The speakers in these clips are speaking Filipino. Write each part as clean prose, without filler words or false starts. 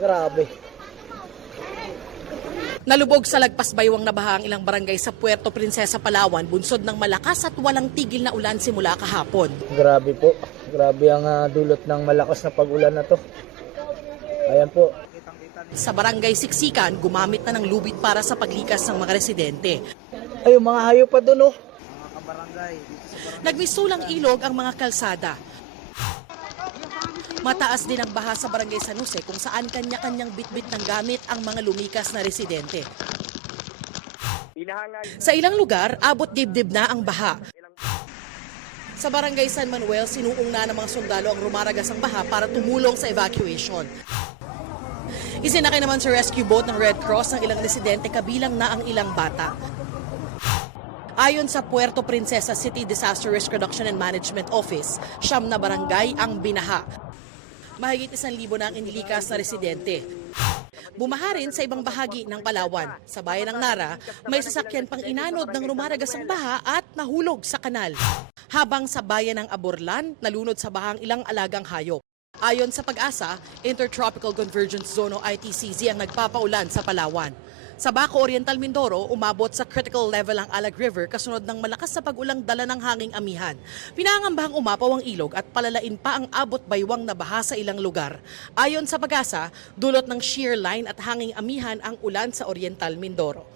Grabe. Nalubog sa lagpas baywang na baha ang ilang barangay sa Puerto Princesa, Palawan, bunsod ng malakas at walang tigil na ulan simula kahapon. Grabe po. Grabe ang dulot ng malakas na pag-ulan na to. Ayan po. Sa barangay Siksikan, gumamit na ng lubid para sa paglikas ng mga residente. Ay, yung mga hayop pa doon, oh. Nagmisulang ilog ang mga kalsada. Mataas din ang baha sa barangay San Jose kung saan kanya-kanyang bitbit ng gamit ang mga lumikas na residente. Sa ilang lugar, abot dibdib na ang baha. Sa barangay San Manuel, sinuong na ng mga sundalo ang rumaragas ang baha para tumulong sa evacuation. Isinakay naman sa rescue boat ng Red Cross ng ilang residente kabilang na ang ilang bata. Ayon sa Puerto Princesa City Disaster Risk Reduction and Management Office, 9 na barangay ang binaha. Mahigit 1,000 na ang inilikas na residente. Bumaha rin sa ibang bahagi ng Palawan. Sa bayan ng Nara, may sasakyan pang inanod ng rumaragas ang baha at nahulog sa kanal. Habang sa bayan ng Aborlan, nalunod sa bahang ilang alagang hayop. Ayon sa Pag-asa, Intertropical Convergence Zone o ITCZ ang nagpapaulan sa Palawan. Sa Baco Oriental, Mindoro, umabot sa critical level ang Alag River kasunod ng malakas sa pag-ulang dala ng hanging amihan. Pinangambahang umapaw ang ilog at palalain pa ang abot baywang na baha sa ilang lugar. Ayon sa Pag-asa, dulot ng shear line at hanging amihan ang ulan sa Oriental, Mindoro.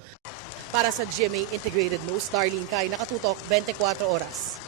Para sa GMA Integrated News, Darlene Kai, Nakatutok, 24 Oras.